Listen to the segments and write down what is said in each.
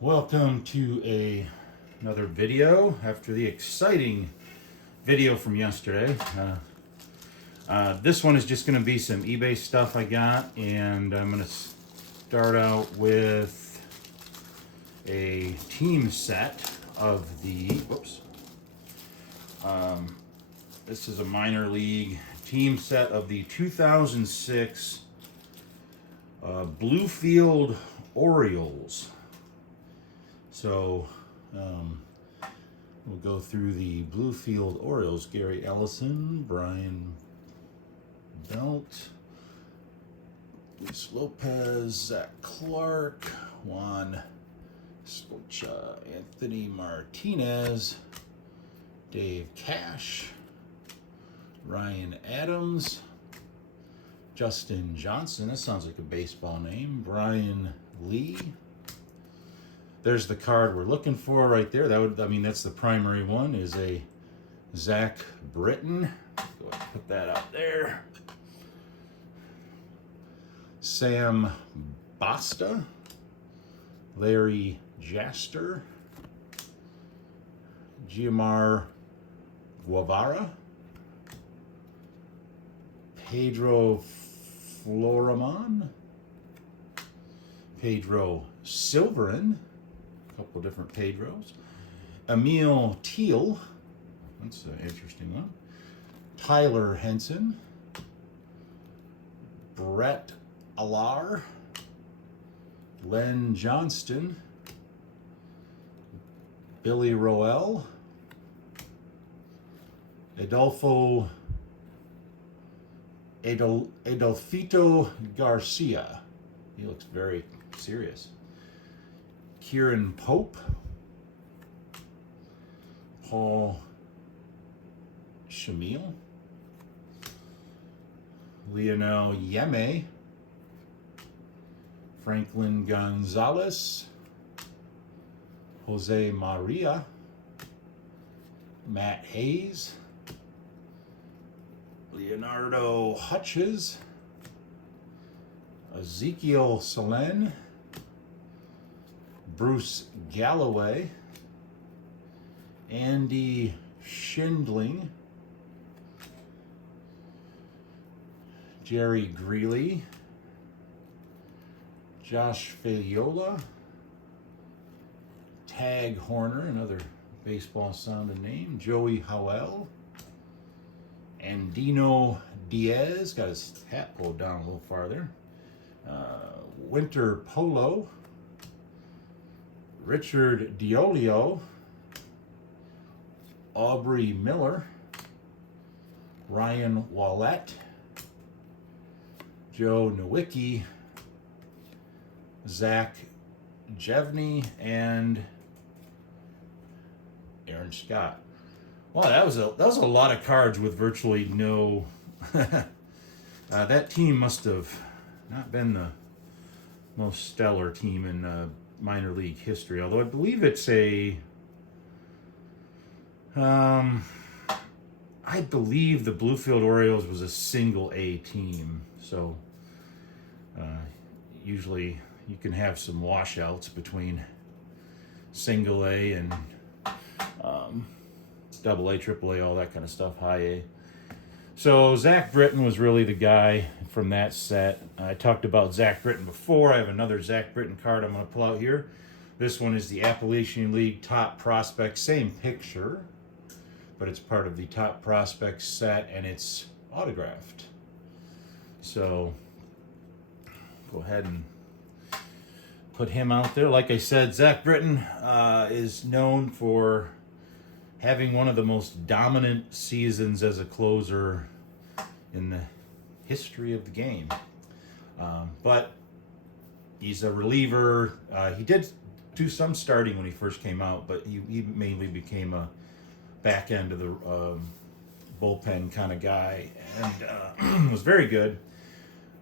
Welcome to another video after the exciting video from yesterday. This one is just going to be some eBay stuff I got, and I'm going to start out with a team set of the, this is a minor league team set of the 2006 Bluefield Orioles. So we'll go through the Bluefield Orioles. Gary Ellison, Brian Belt, Luis Lopez, Zach Clark, Juan Scocha, Anthony Martinez, Dave Cash, Ryan Adams, Justin Johnson, that sounds like a baseball name, Brian Lee. There's the card we're looking for right there. That's the primary one, is a Zach Britton. Go ahead and put that out there. Sam Basta, Larry Jaster, Giamar Guevara, Pedro Florimon, Pedro Silverin, couple different Pedros. Emil Teal, that's an interesting one. Tyler Henson, Brett Alar, Len Johnston, Billy Roel, Adolfito Garcia. He looks very serious. Kieran Pope, Paul Shamil, Lionel Yeme, Franklin Gonzalez, Jose Maria, Matt Hayes, Leonardo Hutches, Ezekiel Salen, Bruce Galloway, Andy Schindling, Jerry Greeley, Josh Fayola, Tag Horner, another baseball sounding name, Joey Howell, Andino Diaz, got his hat pulled down a little farther, Winter Polo, Richard Diolio, Aubrey Miller, Ryan Wallett, Joe Nowicki, Zach Jevney, and Aaron Scott. Wow, that was a lot of cards with virtually no. That team must have not been the most stellar team in minor league history, although I believe it's I believe the Bluefield Orioles was a single A team, so usually you can have some washouts between single A and double A, triple A, all that kind of stuff, high A. So Zach Britton was really the guy from that set. I talked about Zach Britton before. I have another Zach Britton card I'm going to pull out here. This one is the Appalachian League Top Prospects. Same picture, but it's part of the Top Prospects set, and it's autographed. So go ahead and put him out there. Like I said, Zach Britton is known for having one of the most dominant seasons as a closer in the history of the game. But he's a reliever. He did do some starting when he first came out, but he mainly became a back end of the bullpen kind of guy, and was very good.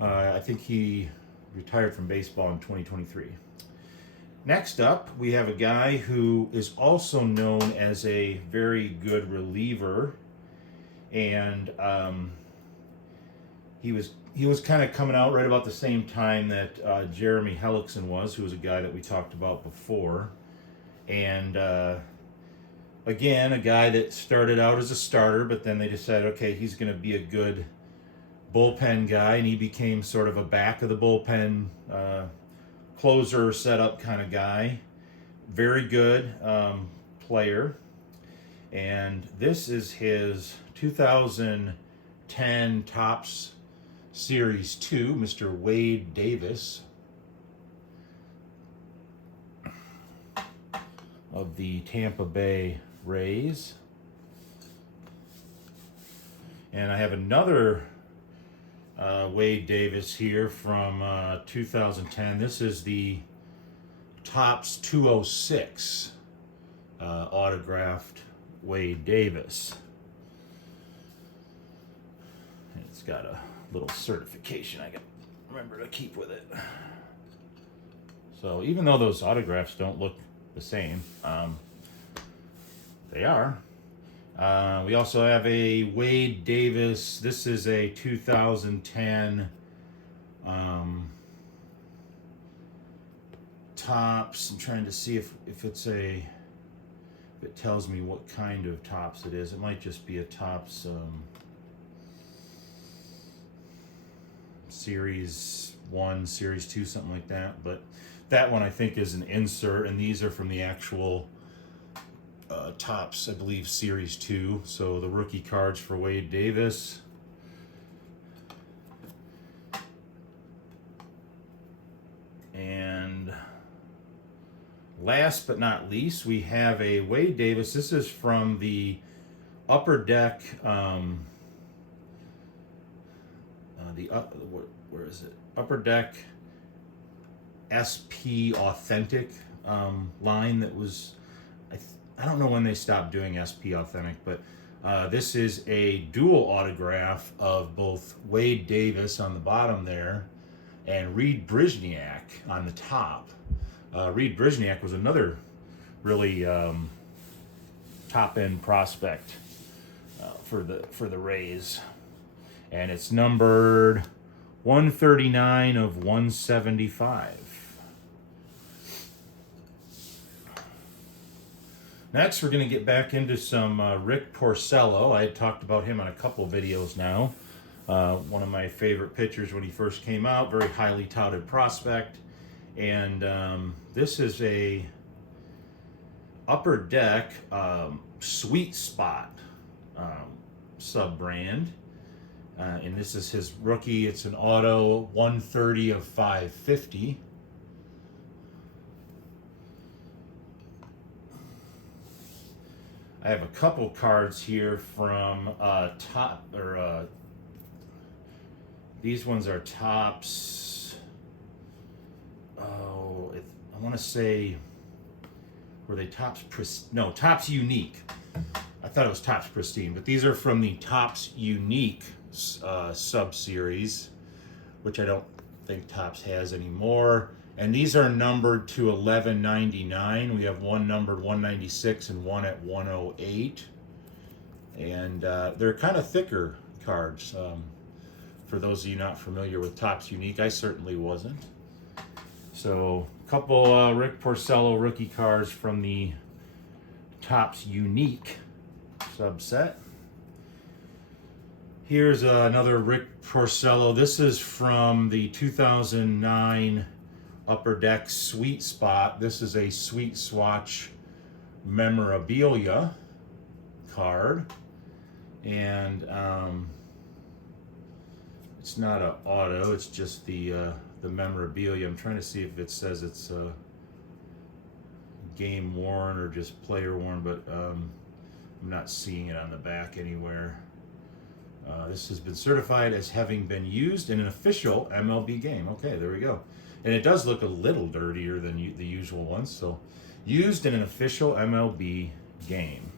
I think he retired from baseball in 2023. Next up, we have a guy who is also known as a very good reliever, and he was he was kind of coming out right about the same time that Jeremy Hellickson was, who was a guy that we talked about before. And again, a guy that started out as a starter, but then they decided, okay, he's going to be a good bullpen guy, and he became sort of a back of the bullpen closer setup kind of guy. Very good player. And this is his 2010 Topps Series 2, Mr. Wade Davis of the Tampa Bay Rays. And I have another Wade Davis here from 2010. This is the Topps 206 autographed Wade Davis. It's got a little certification I got to remember to keep with it. So even though those autographs don't look the same, they are. We also have a Wade Davis. This is a 2010 Topps. I'm trying to see if it's if it tells me what kind of Topps it is. It might just be a Topps Series 1, Series 2, something like that. But that one I think is an insert, and these are from the actual Topps, I believe, Series 2. So the rookie cards for Wade Davis. And last but not least, we have a Wade Davis. This is from the Upper Deck, where is it? Upper Deck SP Authentic line that was, I don't know when they stopped doing SP Authentic, but this is a dual autograph of both Wade Davis on the bottom there and Reed Brizniak on the top. Reed Brizniak was another really top-end prospect for the Rays, and it's numbered 139 of 175. Next, we're going to get back into some Rick Porcello. I had talked about him on a couple videos now. One of my favorite pitchers when he first came out, very highly touted prospect. And this is a Upper Deck Sweet Spot sub-brand. And this is his rookie. It's an auto 130 of 550. I have a couple cards here from these ones are Topps. Oh, I want to say, were they Topps? No, Topps Unique. I thought it was Topps Pristine, but these are from the Topps Unique sub-series, which I don't think Topps has anymore. And these are numbered to 1199. We have one numbered 196 and one at 108. And they're kind of thicker cards. For those of you not familiar with Topps Unique, I certainly wasn't. So a couple Rick Porcello rookie cards from the Topps Unique subset. Here's another Rick Porcello. This is from the 2009 Upper Deck Sweet Spot. This is a Sweet Swatch memorabilia card, and it's not an auto. It's just the memorabilia. I'm trying to see if it says it's game worn or just player worn, but I'm not seeing it on the back anywhere. This has been certified as having been used in an official MLB game. Okay, there we go. And it does look a little dirtier than the usual ones. So, used in an official MLB game.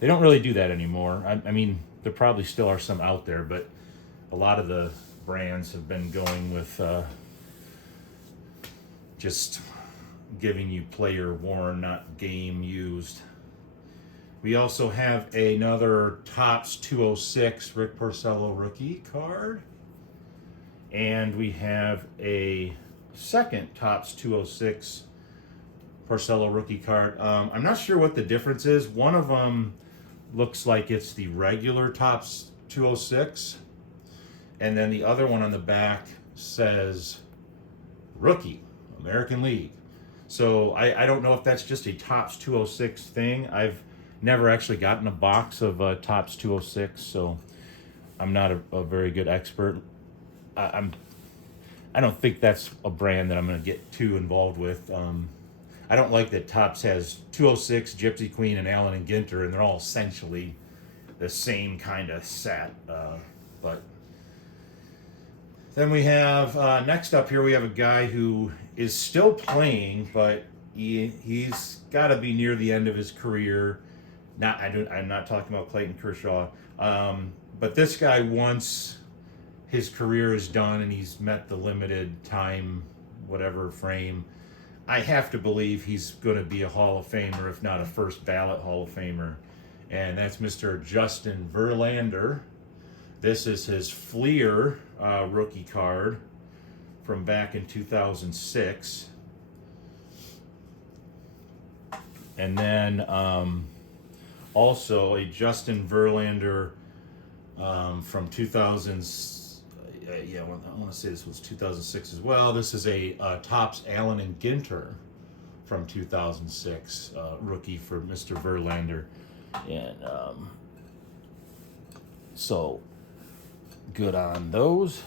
They don't really do that anymore. I mean, there probably still are some out there, but a lot of the brands have been going with just giving you player worn, not game used. We also have another Topps 206 Rick Porcello rookie card. And we have a second Topps 206 Porcello rookie card. I'm not sure what the difference is. One of them looks like it's the regular Topps 206, and then the other one on the back says Rookie, American League. So I don't know if that's just a Topps 206 thing. I've never actually gotten a box of Topps 206, so I'm not a very good expert. I don't think that's a brand that I'm going to get too involved with. I don't like that Topps has 206, Gypsy Queen, and Allen and Ginter, and they're all essentially the same kind of set. But then we have, next up here, we have a guy who is still playing, but he's got to be near the end of his career. I'm not talking about Clayton Kershaw. But this guy, once his career is done and he's met the limited time, whatever frame, I have to believe he's going to be a Hall of Famer, if not a first ballot Hall of Famer. And that's Mr. Justin Verlander. This is his Fleer rookie card from back in 2006. And then also a Justin Verlander from 2000. I want to say this was 2006 as well. This is a Topps Allen and Ginter from 2006 rookie for Mr. Verlander. And so good on those.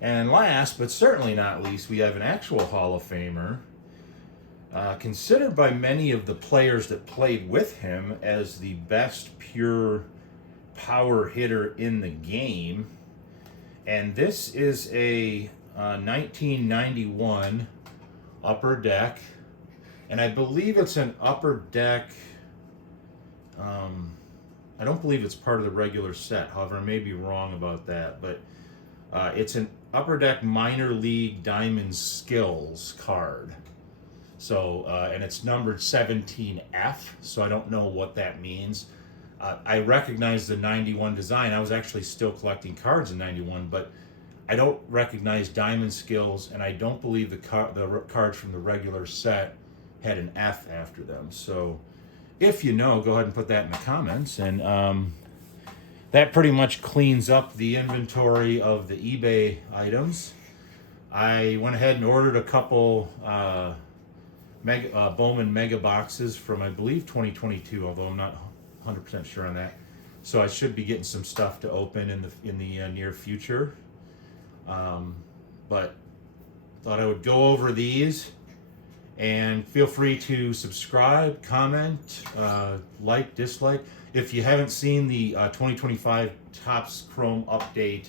And last, but certainly not least, we have an actual Hall of Famer, considered by many of the players that played with him as the best pure power hitter in the game. And this is a 1991 Upper Deck, and I believe it's an Upper Deck. I don't believe it's part of the regular set. However, I may be wrong about that, but it's an Upper Deck Minor League Diamond Skills card. So, and it's numbered 17F, so I don't know what that means. I recognize the 91 design. I was actually still collecting cards in 91, but I don't recognize Diamond Skills, and I don't believe the cards from the regular set had an F after them. So if you know, go ahead and put that in the comments. And that pretty much cleans up the inventory of the eBay items. I went ahead and ordered a couple Bowman Mega Boxes from, I believe, 2022, although I'm not 100% sure on that. So I should be getting some stuff to open in the near future. But thought I would go over these, and feel free to subscribe, comment, like, dislike. If you haven't seen the 2025 Topps Chrome Update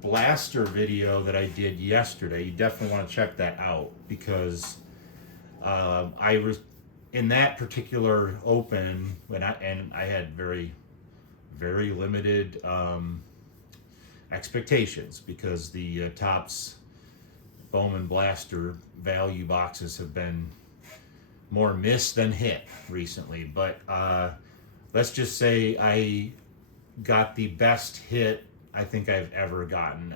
Blaster video that I did yesterday, you definitely want to check that out, because I was in that particular open, and I had very, very limited expectations, because the Topps Bowman Blaster value boxes have been more miss than hit recently. But let's just say I got the best hit I think I've ever gotten.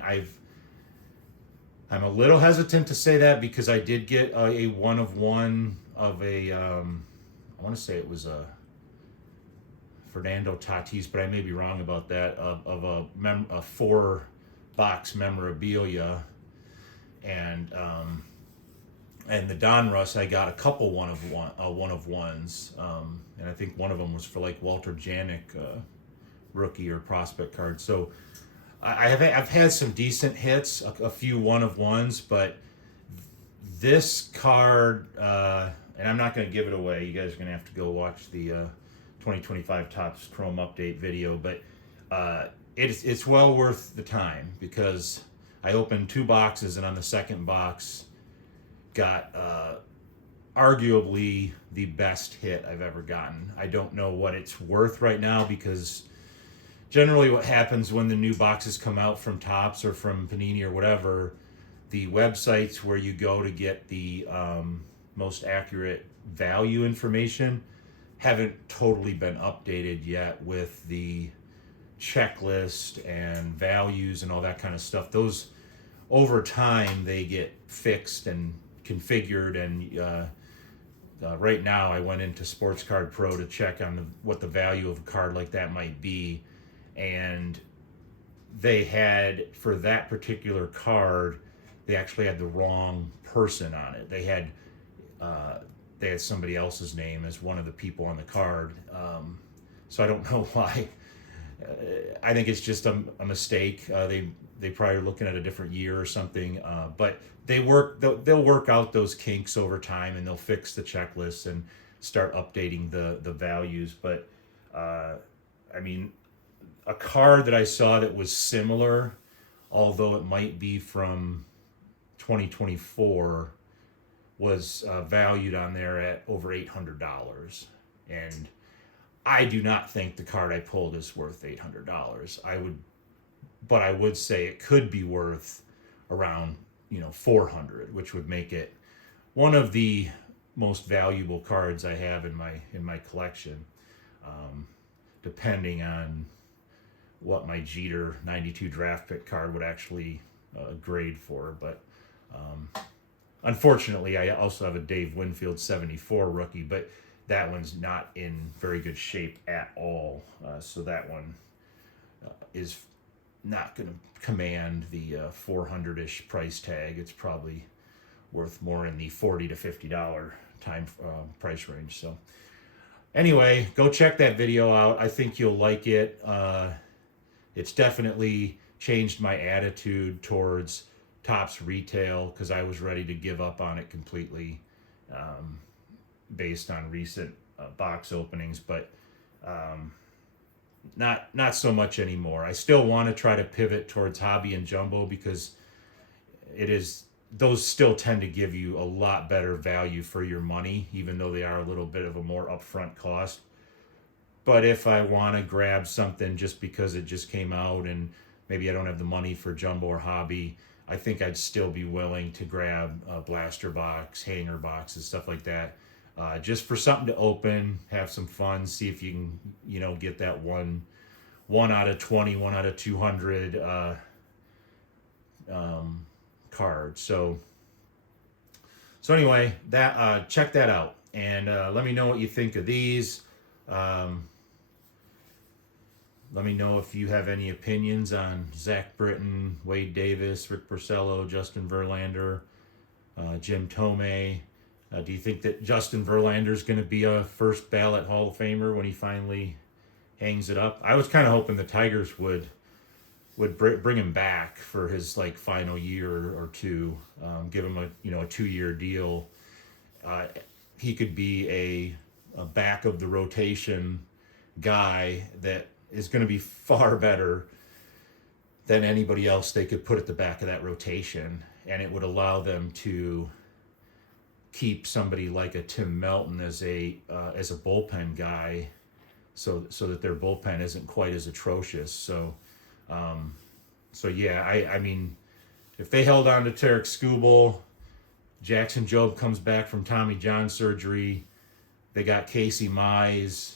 I'm a little hesitant to say that, because I did get a one of one of a, I want to say it was a Fernando Tatis, but I may be wrong about that, of a 4-box memorabilia. And the Donruss, I got a couple one of ones, and I think one of them was for like Walter Janik, rookie or prospect card. So I've had some decent hits, a few one of ones, but this card, and I'm not going to give it away. You guys are going to have to go watch the 2025 Topps Chrome Update video, but it's well worth the time, because I opened 2 boxes, and on the second box got arguably the best hit I've ever gotten. I don't know what it's worth right now, because generally what happens when the new boxes come out from Topps or from Panini or whatever, the websites where you go to get the most accurate value information haven't totally been updated yet with the checklist and values and all that kind of stuff. Those over time they get fixed and configured. And right now I went into Sports Card Pro to check on what the value of a card like that might be, and they had, for that particular card, they actually had the wrong person on it. They had somebody else's name as one of the people on the card. So I don't know why. I think it's just a mistake. They probably are looking at a different year or something. But they'll work out those kinks over time, and they'll fix the checklist and start updating the values. But I mean, a card that I saw that was similar, although it might be from 2024, was valued on there at over $800. And I do not think the card I pulled is worth $800. But I would say it could be worth around, $400, which would make it one of the most valuable cards I have in my collection, depending on what my Jeter 92 draft pick card would actually grade for. But unfortunately, I also have a Dave Winfield 74 rookie, but that one's not in very good shape at all. So that one is not going to command the 400-ish price tag. It's probably worth more in the $40 to $50 price range. So anyway, go check that video out. I think you'll like it. It's definitely changed my attitude towards Topps retail, because I was ready to give up on it completely based on recent box openings, but not so much anymore. I still want to try to pivot towards hobby and jumbo, because those still tend to give you a lot better value for your money, even though they are a little bit of a more upfront cost. But if I want to grab something just because it just came out and maybe I don't have the money for jumbo or hobby, I think I'd still be willing to grab a blaster box, hanger boxes, stuff like that, just for something to open, have some fun, see if you can, get that one out of 20, 1 out of 200 card. So anyway, that check that out, and let me know what you think of these. Let me know if you have any opinions on Zach Britton, Wade Davis, Rick Porcello, Justin Verlander, Jim Thome. Do you think that Justin Verlander is going to be a first ballot Hall of Famer when he finally hangs it up? I was kind of hoping the Tigers would bring him back for his final year or two, give him a 2-year deal. He could be a back of the rotation guy that is going to be far better than anybody else they could put at the back of that rotation, and it would allow them to keep somebody like a Tim Melton as a bullpen guy, so that their bullpen isn't quite as atrocious. So yeah, I mean, if they held on to Tarek Skubal, Jackson Jobe comes back from Tommy John surgery, they got Casey Mize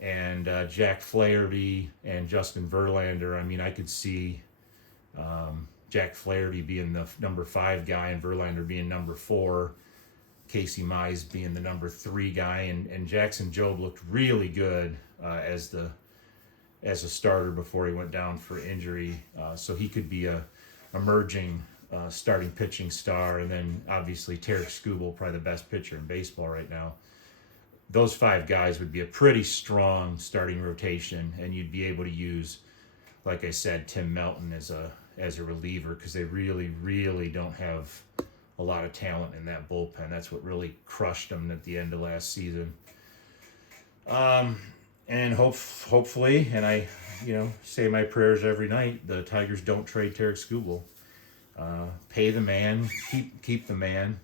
and Jack Flaherty and Justin Verlander. I mean, I could see Jack Flaherty being the number 5 guy and Verlander being number 4, Casey Mize being the number 3 guy, and Jackson Jobe looked really good as a starter before he went down for injury. So he could be a emerging starting pitching star, and then obviously Tarek Skubal, probably the best pitcher in baseball right now. Those 5 guys would be a pretty strong starting rotation, and you'd be able to use, like I said, Tim Melton as a reliever, because they really, really don't have a lot of talent in that bullpen. That's what really crushed them at the end of last season. And hopefully, and I say my prayers every night, the Tigers don't trade Tarek Skubal. Pay the man, keep the man.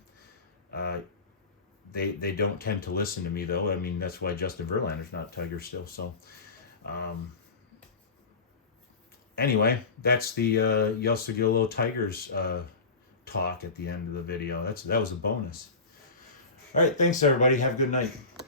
They don't tend to listen to me, though. I mean, that's why Justin Verlander's not Tiger still. So, anyway, that's the Yeltsin Gillo Tigers talk at the end of the video. That was a bonus. All right, thanks, everybody. Have a good night.